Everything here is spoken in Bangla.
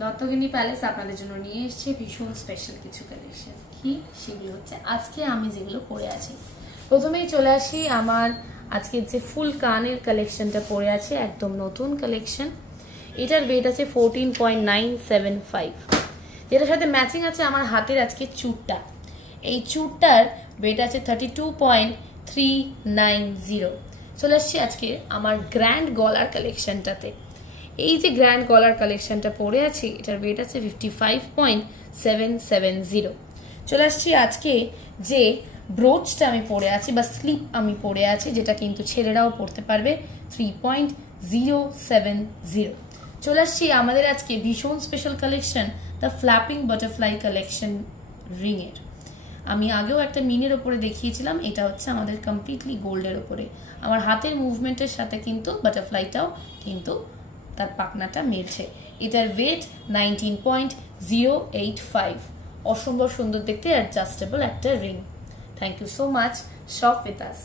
দত্তগিনী প্যালেস আপনাদের জন্য নিয়ে এসেছে ভীষণ স্পেশাল কিছু কালেকশন। কি সেগুলো হচ্ছে আজকে আমি যেগুলো পরে আছি। প্রথমেই চলে আসি আমার আজকে যে ফুল কানের কালেকশনটা পরে আছে, একদম নতুন কালেকশন। এটার ওয়েট আছে 14.975, যেটার সাথে ম্যাচিং আছে আমার হাতের আজকে চুড়টা। এই চুড়টার ওয়েট আছে 32.390। চলে আসছি আজকে আমার গ্র্যান্ড গলার কালেকশনটাতে। এই যে গ্র্যান্ড গলার কালেকশনটা পরে আছি, এটার ওয়েট আছে 55.770। চলে আসছি আজকে যে ব্রোচটা আমি পরে আছি বা স্লিপ আমি পরে আছি, যেটা কিন্তু ছেলেরাও পরতে পারবে, 3.070। চলে আসছি আমাদের আজকে ভীষণ special collection, the flapping butterfly collection রিংয়ের। আমি আগেও একটা মিনের ওপরে দেখিয়েছিলাম, এটা হচ্ছে আমাদের কমপ্লিটলি গোল্ডের ওপরে। আমার হাতের মুভমেন্টের সাথে কিন্তু বাটারফ্লাইটাও কিন্তু তার পাখনাটা মিলছে। এটার ওয়েট 19.085। অসম্ভব সুন্দর দেখতে অ্যাডজাস্টেবল একটা ring. Thank you so much, shop with us.